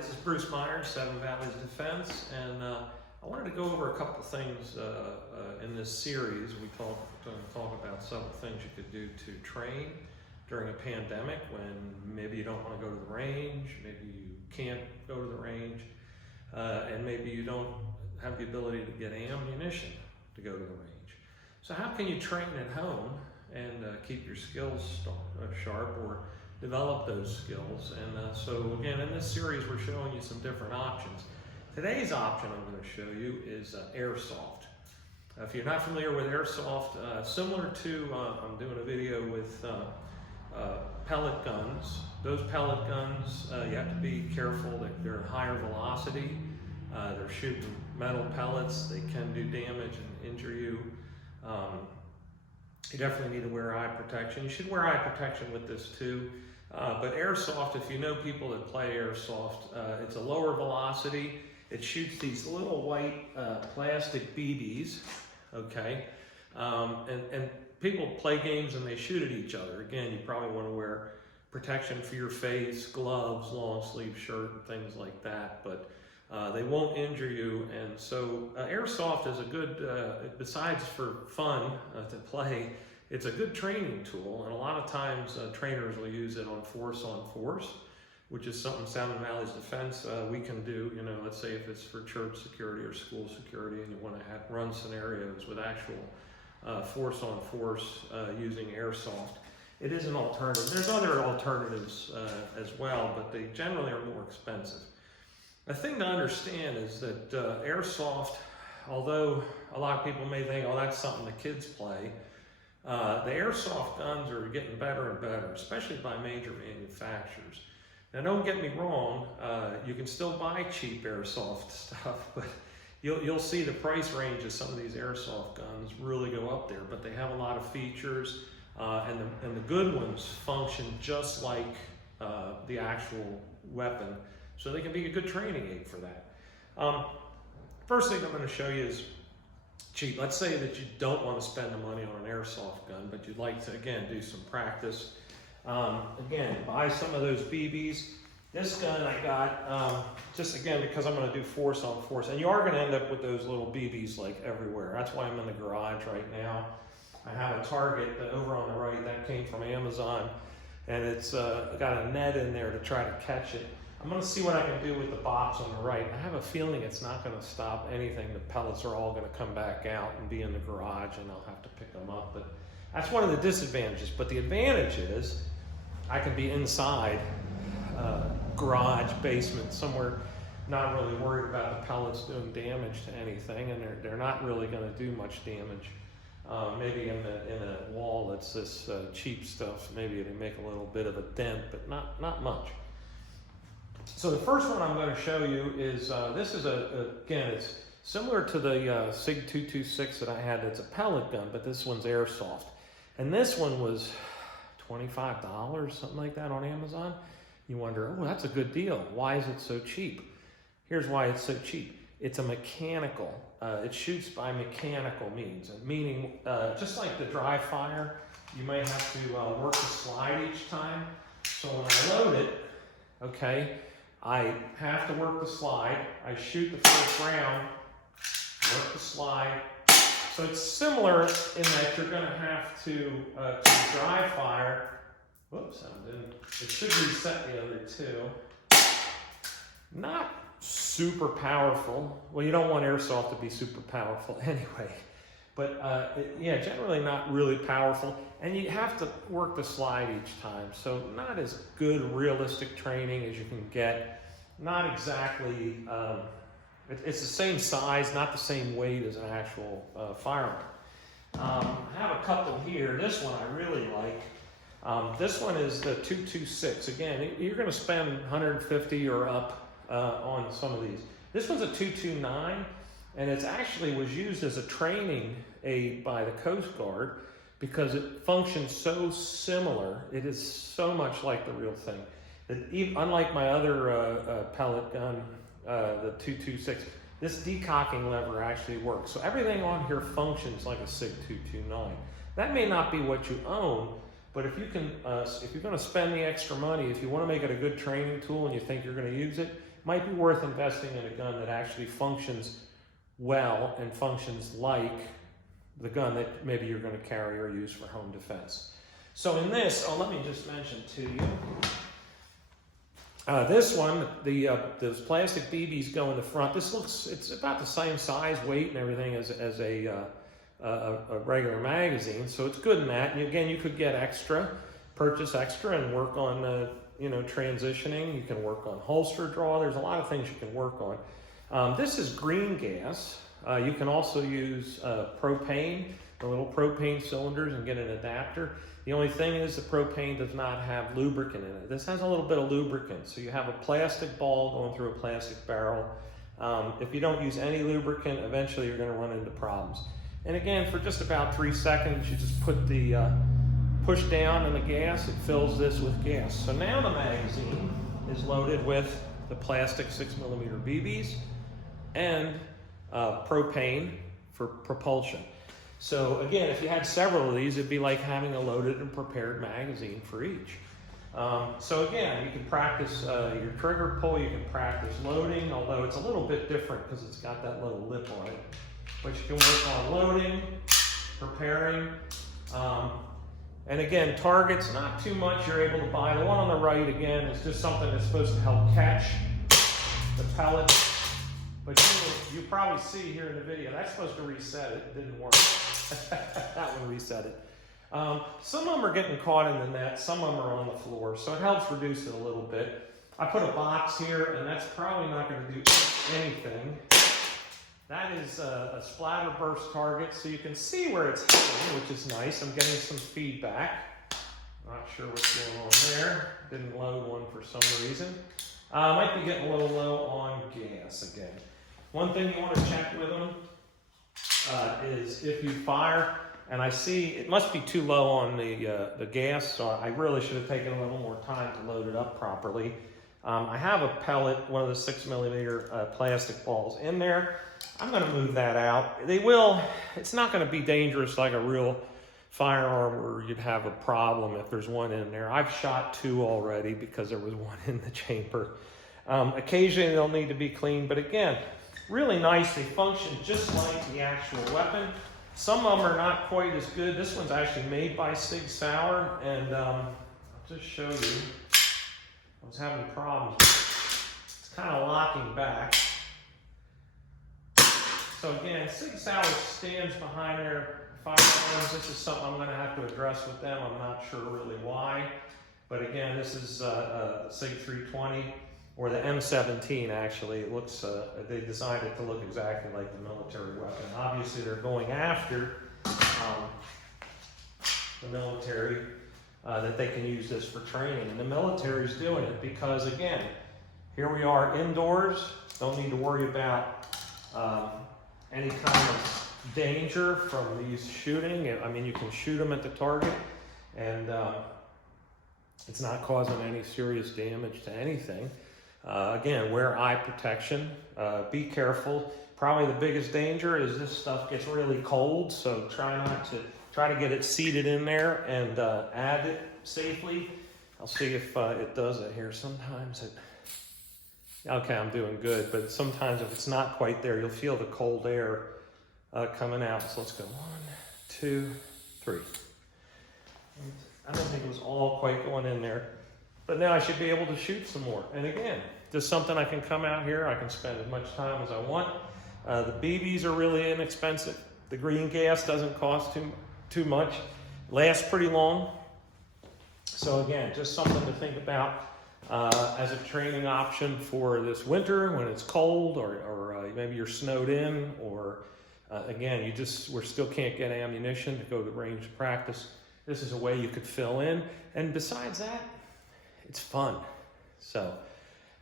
this is Bruce Myers, Seven Valleys Defense, and I wanted to go over a couple things in this series. We talk about several things you could do to train during a pandemic when maybe you don't want to go to the range, maybe you can't go to the range, and maybe you don't have the ability to get ammunition to go to the range. So how can you train at home and keep your skills sharp or develop those skills? And so again, in this series, we're showing you some different options. Today's option I'm going to show you is Airsoft. If you're not familiar with Airsoft, similar to, I'm doing a video with pellet guns. Those pellet guns, you have to be careful that they're higher velocity. They're shooting metal pellets. They can do damage and injure you. You definitely need to wear eye protection. You should wear eye protection with this too. But Airsoft, if you know people that play Airsoft, it's a lower velocity. It shoots these little white plastic BBs, okay? And people play games and they shoot at each other. Again, you probably want to wear protection for your face, gloves, long sleeve shirt, and things like that, but they won't injure you. And so Airsoft is a good, besides for fun to play, it's a good training tool, and a lot of times trainers will use it on force, which is something Seven Valleys Defense we can do. You know, let's say if it's for church security or school security and you want to run scenarios with actual force using Airsoft. It is an alternative. There's other alternatives as well, but they generally are more expensive. The thing to understand is that Airsoft, although a lot of people may think, oh, that's something the kids play, the Airsoft guns are getting better and better, especially by major manufacturers. Now, don't get me wrong, you can still buy cheap Airsoft stuff, but you'll see the price range of some of these Airsoft guns really go up there, but they have a lot of features, and the good ones function just like the actual weapon, so they can be a good training aid for that. First thing I'm going to show you is cheap. Let's say that you don't want to spend the money on an Airsoft gun, but you'd like to, again, do some practice. Again, buy some of those BBs. This gun I got, just again, because I'm going to do force on force, and you are going to end up with those little BBs like everywhere. That's why I'm in the garage right now. I have a target over on the right that came from Amazon, and it's got a net in there to try to catch it. I'm going to see what I can do with the box on the right. I have a feeling it's not going to stop anything. The pellets are all going to come back out and be in the garage, and I'll have to pick them up. But that's one of the disadvantages. But the advantage is I can be inside, garage, basement, somewhere, not really worried about the pellets doing damage to anything, and they're not really going to do much damage. Maybe in a wall that's this cheap stuff, maybe they make a little bit of a dent, but not much. So the first one I'm going to show you is, this is again, it's similar to the SIG 226 that I had. It's a pellet gun, but this one's Airsoft. And this one was $25, something like that on Amazon. You wonder, oh, that's a good deal. Why is it so cheap? Here's why it's so cheap. It's a mechanical, it shoots by mechanical means, meaning just like the dry fire, you may have to work the slide each time. So when I load it, okay, I have to work the slide. I shoot the first round, work the slide. So it's similar in that you're going to have to dry fire. Whoops, it should reset the other two. Not super powerful. Well, you don't want Airsoft to be super powerful anyway. But yeah, generally not really powerful. And you have to work the slide each time. So not as good realistic training as you can get. Not exactly, it's the same size, not the same weight as an actual firearm. I have a couple here. This one I really like. This one is the 226. Again, you're going to spend $150 or up on some of these. This one's a 229. And it actually was used as a training aid by the Coast Guard because it functions so similar. It is so much like the real thing. Unlike my other pellet gun, the 226, this decocking lever actually works. So everything on here functions like a SIG 229. That may not be what you own, But if you can, if you're going to spend the extra money, if you want to make it a good training tool and you think you're going to use it, it might be worth investing in a gun that actually functions well and functions like the gun that maybe you're going to carry or use for home defense. So in this, let me just mention to you, this one, those plastic BBs go in the front. This looks, it's about the same size, weight, and everything as a regular magazine, so it's good in that. And again, you could get extra, purchase extra, and work on transitioning. You can work on holster draw. There's a lot of things you can work on. This is green gas. You can also use propane, the little propane cylinders, and get an adapter. The only thing is the propane does not have lubricant in it. This has a little bit of lubricant, so you have a plastic ball going through a plastic barrel. If you don't use any lubricant, eventually you're going to run into problems. And again, for just about 3 seconds, you just put the push down on the gas, it fills this with gas. So now the magazine is loaded with the plastic 6mm BBs and propane for propulsion. So again, if you had several of these, it'd be like having a loaded and prepared magazine for each. So again, you can practice your trigger pull, you can practice loading, although it's a little bit different because it's got that little lip on it. But you can work on loading, preparing, and again, targets, not too much you're able to buy. The one on the right, again, is just something that's supposed to help catch the pellet. But you probably see here in the video, that's supposed to reset it. It didn't work. That one reset it. Some of them are getting caught in the net, some of them are on the floor, so it helps reduce it a little bit. I put a box here, and that's probably not going to do anything. That is a splatter burst target, so you can see where it's hitting, which is nice. I'm getting some feedback. Not sure what's going on there. Didn't load one for some reason. Might be getting a little low on gas again. One thing you want to check with them is if you fire, and I see it must be too low on the gas, so I really should have taken a little more time to load it up properly. I have a pellet, one of the 6mm plastic balls in there. I'm going to move that out. It's not going to be dangerous like a real firearm where you'd have a problem if there's one in there. I've shot 2 already because there was one in the chamber. Occasionally they'll need to be cleaned, but again, really nice. They function just like the actual weapon. Some of them are not quite as good. This one's actually made by Sig Sauer, and I'll just show you. I was having problems. It's kind of locking back. So again, Sig Sauer stands behind their firearms. This is something I'm going to have to address with them. I'm not sure really why. But again, this is Sig 320, or the M17 actually. It looks, they designed it to look exactly like the military weapon. Obviously they're going after the military, that they can use this for training. And the military's doing it because, again, here we are indoors. Don't need to worry about any kind of danger from these shooting. I mean, you can shoot them at the target, and it's not causing any serious damage to anything. Again, wear eye protection. Be careful. Probably the biggest danger is this stuff gets really cold, so try to get it seated in there and add it safely. I'll see if it does it here. Sometimes it... Okay, I'm doing good, but sometimes if it's not quite there, you'll feel the cold air coming out. So let's go 1, 2, 3. I don't think it was all quite going in there, but now I should be able to shoot some more. And again, just something I can come out here. I can spend as much time as I want. The BBs are really inexpensive. The green gas doesn't cost too much. Lasts pretty long. So again, just something to think about as a training option for this winter when it's cold, or maybe you're snowed in, or again, we still can't get ammunition to go to the range to practice. This is a way you could fill in. And besides that, it's fun. So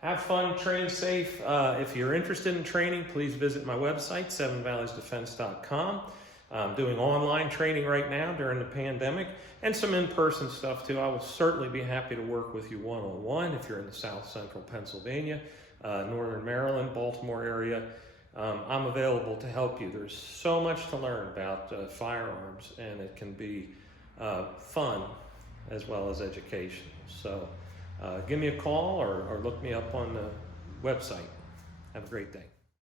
have fun, train safe. If you're interested in training, please visit my website, sevenvalleysdefense.com. I'm doing online training right now during the pandemic, and some in-person stuff too. I will certainly be happy to work with you one-on-one if you're in the South Central Pennsylvania, Northern Maryland, Baltimore area. I'm available to help you. There's so much to learn about firearms, and it can be fun as well as educational. So give me a call or look me up on the website. Have a great day.